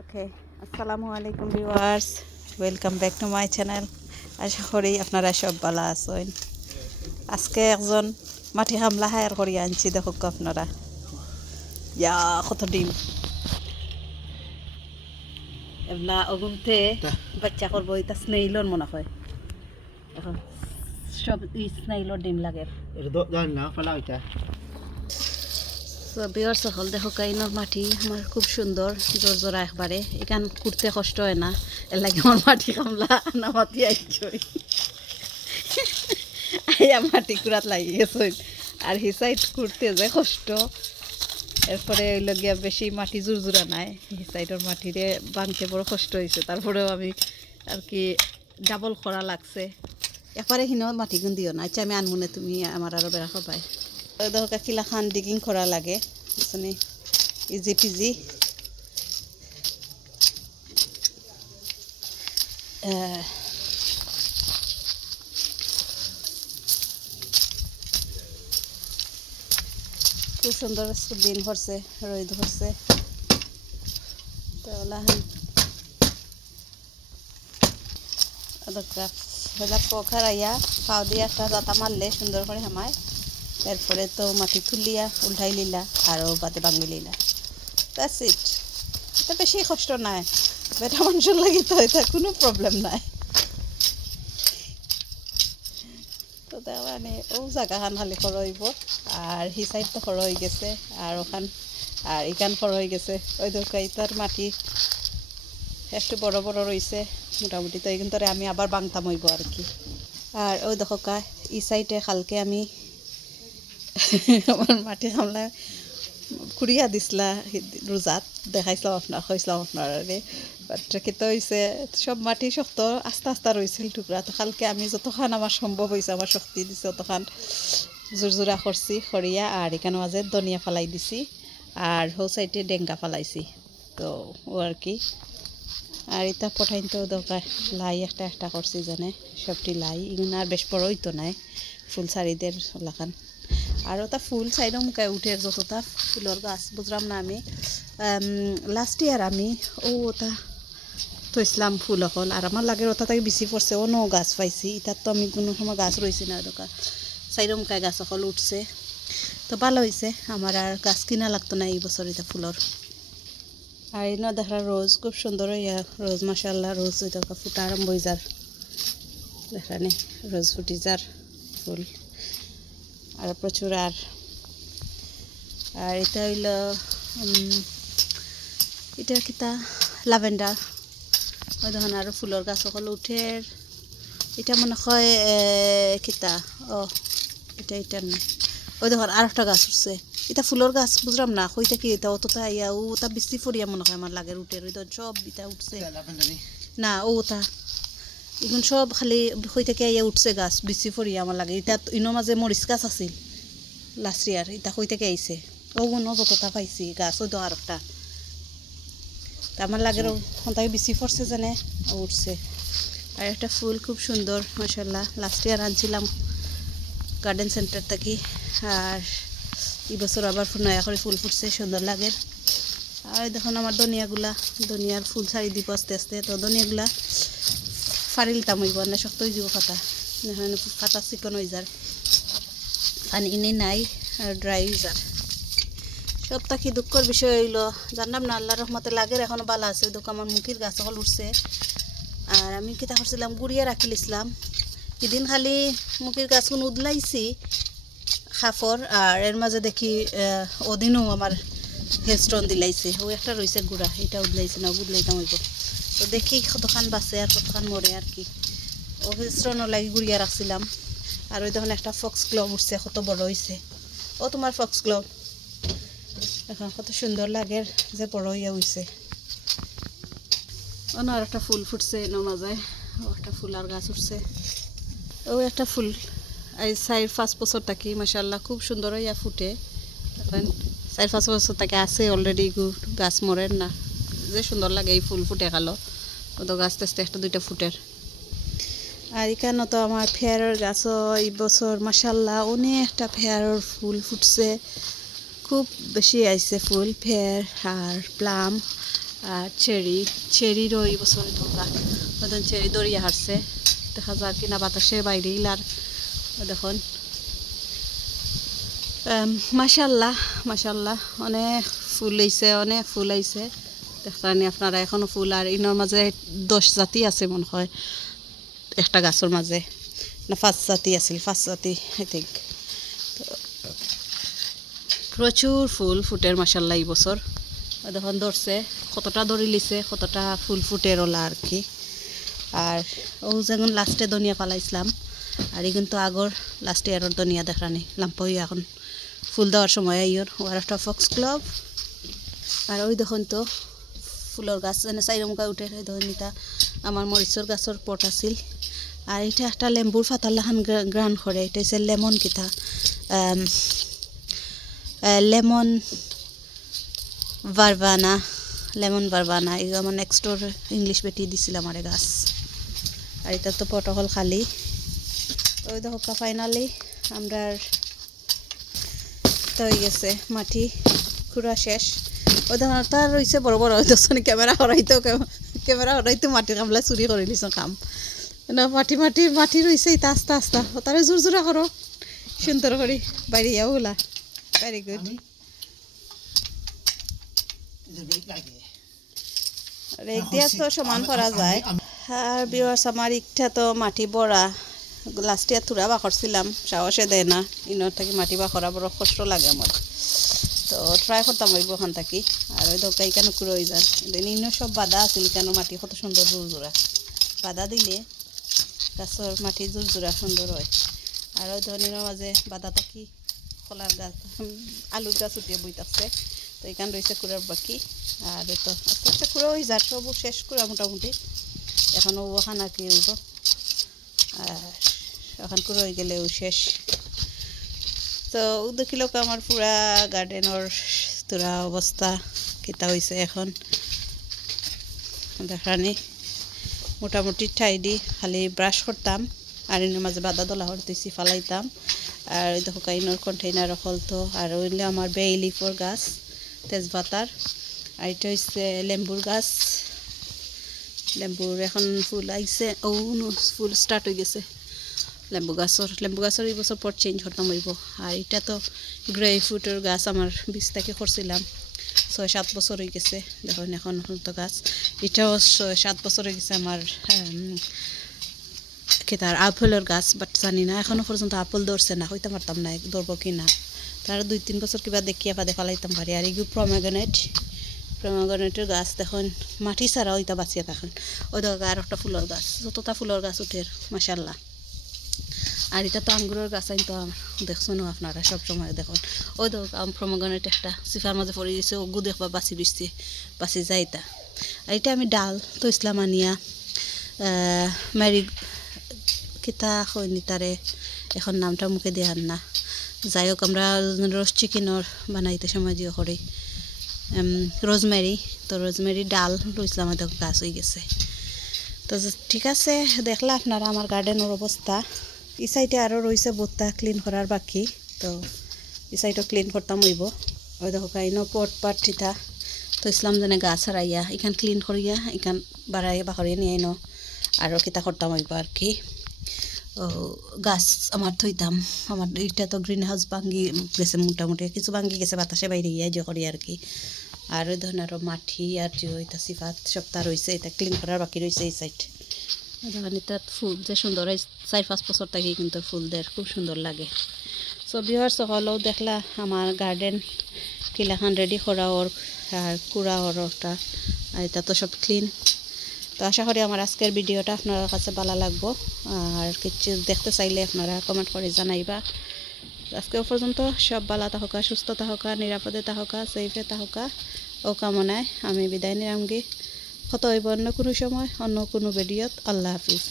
ওকে, আসসালামু আলাইকুম viewers, welcome back to my channel. আশা করি আপনারা সব ভালো আছেন। আজকে একজন মাটি হামলা হায়ার করি আনছি, দেখুক আপনারা। ইয়া কত ডিম এমনা অগুনতে বাচ্চা করবো, এটা স্নেইলর মনে হয়। এখন সব স্নেইলর ডিম লাগে। বিয়ার সকল দেখো কাইনর মাটি আমার খুব সুন্দর জোরজোড়া একবারে, এখান কুড়তে কষ্ট হয় না। এর লাগে আমার মাটি কামলা না মাটি আইছই আইয়া মাটি কুড়াত লাগি গেছে। আর হি সাইড কুড়তে যে কষ্ট, এরপরে ওই লগিয়া বেশি মাটি জোরজোড়া নাই, হি সাইডের মাটিরে ভাঙতে বড় কষ্ট হয়েছে। তারপরেও আমি আর কি ডাবল করা লাগছে। একবারে হিনো মাটি গুণ দিও না, আচ্ছা আমি আনমনে, তুমি আমার আরও বেড়া খাবাই। দেখো কিলা খান ডিগিং করা লাগে, বুঝছনি, ইজি পিজি। খুব সুন্দর দিন হচ্ছে, রোদ হচ্ছে। পোখার আইয়া পাও দিয়ে একটা জাতা মারলে সুন্দর করে হামায়। এরপরে তো মাটি তুলিয়া উল্টাই লিলা আরও বাদে ভাঙি লিলা, দ্যাটস ইট। এটা বেশি কষ্ট নাই, বেটা মানুষের লাগি তো এটা কোনো প্রবলেম নাই। তো মানে ও জায়গাখান খালি খর হইব, আর হি সাইড তো খর হয়ে গেছে, আর ওখান আর এখান খর হয়ে গেছে। ওই দোকাইটার মাটি একটু বড় বড় রয়েছে মোটামুটি, তো এইখান ধরে আমি আবার বাংতাম হইব আর কি। আর ওই দেখো কা ই সাইডে কালকে আমি আমার মাটি কামলা কুড়িয়া দিছিলা রোজাত, দেখাইছিলাম আপনারে। বাট কিন্তু হয়েছে সব মাটি শক্ত আস্তে আস্তে রয়েছিল টুকরা। তো কালকে আমি যতক্ষণ আমার সম্ভব হয়েছে, আমার শক্তি দিছে ততক্ষণ জোরজোড়া করছি খড়িয়া। আর এখানে মাঝে ধনিয়া ফালাই দিছি, আর হো সাইডে ডেঙ্গা ফালাইছি। তো ও আর কি। আর এটা পঠাইন তো দরকার লাই একটা একটা করছি জানে, সবটি লাই এগুলো আর বেশ বড় হইতো নাই, ফুল সারিদের লাখান। আর ওটা ফুল সাইডও মুখায় উঠে যতটা ফুলের গাছ বুঝলাম না আমি। লাস্ট ইয়ার আমি ওটা থইছিলাম ফুল অকল, আর আমার লাগে ওটা তাকে বেশি পড়ছে, ও গাছ পাইছি। এটার তো আমি কোনো সময় গাছ রয়েছি না, দোকান সাইডও মুখায় গাছ অকল উঠছে। তো ভালো হয়েছে, আমার আর গাছ কিনা লাগতো না এই বছর এটা ফুলর। আর এই দেখা রোজ খুব সুন্দর ইয়া রোজ, মাশাআল্লাহ রোজ ওই দেখা ফুটা আরম্ভ হয়ে যার, দেখা নেই রোজ ফুটি যার ফুল আর প্রচুর। আর এটা হইল এটা কিতা লাভেন্ডার। ওই দেখুন আরও ফুলের গাছ সকল উঠে। এটা মনে হয় কিতা, ও এটা না, ওই দেখুন আর একটা গাছ উঠছে। এটা ফুলের গাছ বুঝলাম না কইটা কি, এটা অতটা ইয়া ওটা বেশি ফরিয়া মনে হয় আমার লাগে উঠে। ওই সব এটা উঠছে না, ওটা এখন সব খালি হই থেকে ইয়া উঠছে গাছ বেশি ফরিয়া আমার লাগে। এটা ইনো মাঝে মরিচ গাছ আছিল লাস্ট ইয়ার, এটা কই থেকে আইছে ওগুলো যতটা পাইছি গাছ। ওই তো আর একটা আমার লাগে তাই বেশি পড়ছে জানে উঠছে। আর একটা ফুল খুব সুন্দর মাশাআল্লাহ, লাস্ট ইয়ার আনছিলাম গার্ডেন সেন্টার থেকে। আর এই বছর আবার নয়া করে ফুল ফুটছে, সুন্দর লাগে। আর দেখুন আমার ধনিয়ার ফুল ছাড়ি দিব আস্তে আস্তে। তো ধনিয়াগুলা ফারিলতাম হইব না, শক্ত হয়ে যাব ফাটা, ফাটা চিকন হয়ে যার, পানি ইনি নাই আর ড্রাই হয়ে যার। সব থাকি দুঃখের বিষয় হইল জানলাম না, আল্লাহ রহমতে লাগের এখনো ভালো আছে। ওই দোকান আমার মুখির গাছ সকল উঠছে। আর আমি কিতা করছিলাম গুড়িয়া রাখিলিছিলাম এদিন, খালি মুখির গাছগুলো উদলাইছি খাফর। আর এর মাঝে দেখি ওদিনও আমার হেলস্টোন দিলাইছে, ও একটা রয়েছে গুড়া, এটা উদলাইছে না, উদলাইতাম হইব। তো দেখি কতখান বাঁচে আর কতখান মরে আর কি। ও হেলস্টোনও লাগি গুড়িয়া রাখছিলাম। আর ওই দেখুন একটা ফক্স গ্লোভ উঠছে, কত বড় হয়েছে। ও তোমার ফক্স গ্লোভ এখন কত সুন্দর লাগে যে বড় হইয়া হইছে। অন্য আর একটা ফুল ফুটছে এর মাঝে, ও একটা ফুলার গাছ উঠছে। ও একটা ফুল এই 4-5 বছর থাকি মাশাআল্লাহ খুব সুন্দর হইয়া ফুটে। এখন 4-5 বছর থেকে আছে অলরেডি, গাছ মরেন না, যে সুন্দর লাগে এই ফুল ফুটে গেল। ও তো গাছ আস্তে একটা দুইটা ফুটের। আর এখানে তো আমার ফেয়ারের গাছও এই বছর মাশাআল্লাহ অনেকটা ফেয়ারের ফুল ফুটছে। খুব বেশি আইছে ফুল ফেয়ার আর প্লাম আর চেরিরও এই বছরে ধোকা ওদের চেরি দড়িয়ে হারছে দেখা যায় কিনা বাতাসের বাইরে আর দেখুন মাশাল্লাহ মাশাল্লাহ অনেক ফুল আইছে দেখতানি আপনারা এখনো ফুল আর ইনোর মাঝে 10 জাতি আছে মনে হয় একটা গাছের মাঝে না 5 জাতি আছিল 5 জাতি আই থিঙ্ক প্রচুর ফুল ফুটের মাশাল্লাহ এই বছর দেখুন ধরছে কতটা দড়ি লিছে কতটা ফুল ফুটের ওলা আর কি আর ও যেমন লাস্টে ধনিয়া পালাইছিলাম আর এই কিন্তু আগর লাস্টে ইয়ারের ধনিয়া দেখানি লাম্পই এখন ফুল দেওয়ার সময় আইয়র ওয়ার একটা ফক্স ক্লাব আর ওই দেখুন তো ফুলের গাছ এনে চাইরমকা উঠে দেখুন এটা আমার মরিচর গাছের পট আছিল আর এটা একটা লেম্বুর ফাতাল্লাহান গ্রান করে এটা হচ্ছে লেমন কিতা লেমন বারবানা এগুলো আমার নেক্সট ডোর ইংলিশ বেটি দিছিল আমার গাছ আর এটা তো পটহল খালি ওই দেখো ফাইনালি আমরা তো হয়ে গেছে মাটি খুঁড়া শেষ ওই দেখো তার রয়েছে বড় বড় দর্শনী ক্যামেরা হরাইতো মাটির কামলা চুরি করে নিছ কাম না মাটি রয়েছে এটা আস্তে আস্তে তারে জোর করো সুন্দর করে বাইরে যাও ওলা ভেরি গুড রেক দিয়া তো সমান করা যায় আর বিয়ার্স আমার ইচ্ছা তো মাটি বড়া লাস্ট ইয়ার থুরা বা করছিলাম সাহসে দেয় না ইনোর থেকে মাটি বা করা বড় কষ্ট লাগে আমার তো ট্রাই করতাম ওই ওখান থাকি আর ওই দোকাই কেন কুড়ো হয়ে যায় ইনো সব বাধা আছিল কেন মাটি কত সুন্দর জোরজোড়া বাধা দিলে গাছের মাটি জোরজোড়া সুন্দর হয় আর ওই ধরনের মাঝে বাধা থাকি কলার গাছ আলুর গাছ উঠিয়ে বই থাকছে তো এখান রয়েছে কুড়ার বাকি আর তো আস্তে আস্তে কুড়ো হয়ে যায় সব শেষ কুড়া মোটামুটি এখনও ওখান আর কি হইব আর এখন কুড়ো হয়ে গেলেও শেষ তো দেখিলেও আমার পুরা গার্ডেনের তোরা অবস্থা কিতা হয়েছে এখন দেখানি মোটামুটি ঠাইডি খালি ব্রাশ করতাম আর এর মাঝে বাদা দলা হরতেছি ফালাইতাম আর ওই দেখো কাইনোর কন্টেইনার ফলতো আর ওইলে আমার বে লিফর গাছ তেজপাতার আর এটা হচ্ছে লেম্বুর গাছ লেম্বুর এখন ফুল আইছে ও ফুল স্টার্ট হয়ে গেছে লেম্বু গাছের এই বছর পর চেঞ্জ করতাম হইব আর এটা তো গ্রে ফ্রুটের গাছ আমার 20 থেকে করছিলাম 6-7 বছর হয়ে গেছে দেখুন এখন তো গাছ এটাও 6-7 বছর হয়ে গেছে আমার তার আপেলের গাছ বাট জানি না এখনো পর্যন্ত আপেল ধরছে না হইতে পারতাম না ধরবো কি না তার 2-3 বছর কিবা দেখিয়া বাদে ফেলাইতাম পারি আর এগুলো প্রমাগনেটের গাছ দেখুন মাটি ছাড়া ওইটা বাঁচিয়ে থাকুন ওই দেখো আর একটা ফুলের গাছ যতটা ফুলের গাছ উঠের মাশাল্লাহ আর এটা তো আঙ্গুরের গাছ আইন তো দেখছেন আপনারা সবসময় দেখুন ওই দেখো প্রমাগনেট একটা সিফার মাঝে পড়ে গেছে ওগু দেখবা বাঁচি যাইতা আর এটা আমি ডাল তো ইসলাম আনিয়া ম্যারি কিতা হয়নি তারে এখন নামটা মুখে দেওয়ার না যাই হোক আমরা রোস্ট চিকেনের বানাইতে সময় দিয়ে করি রোজমেরি ডাল রইছিলাম আমাদের গাছ হয়ে গেছে তো ঠিক আছে দেখলা আপনারা আমার গার্ডেনের অবস্থা এই সাইডে আরও রয়েছে বোত্তা ক্লিন করার বাকি তো এই সাইডও ক্লিন করতাম হইব ওই দেখো কাইনো পট পাট ঠিতা তো ইসলাম জানে গাছ হারাইয়া এখান ক্লিন করিয়া এখান বাড়াইয়া বাকরিয়া নিয়ে আইনো আরও কিতা করতাম হইব আর কি গাছ আমার থইতাম আমার এইটা তো গ্রিন হাউস ভাঙ্গি গেছে মোটামুটি কিছু ভাঙ্গি গেছে বাতাসে বাইরে গিয়ে যে করি আর কি আর ওই ধরনের আরও মাটি আর যে ওইটা সিফাত সপ্তাহ রয়েছে এটা ক্লিন করার বাকি রয়েছে এই সাইড দেখেন এটা ফুল যে সুন্দর হয় 4-5 বছর থেকে কিন্তু ফুলদের খুব সুন্দর লাগে সো ভিউয়ার্স সকলেও দেখলা আমার গার্ডেন কিলাখান রেডি করা ওর আর কুড়া ওরটা আর এটা তো সব ক্লিন তো আশা করি আমার আজকের ভিডিওটা আপনার কাছে ভালো লাগবো আর কিছু দেখতে চাইলে আপনারা কমেন্ট করে জানাইবা আজকে পর্যন্ত সব ভালো থাকা সুস্থ থাকা নিরাপদে থাকা সেফে থাকা ও কামনায় আমি বিদায় নিলামগি কত হইব অন্য কোনো সময় অন্য কোনো ভিডিওত আল্লাহ হাফিজ।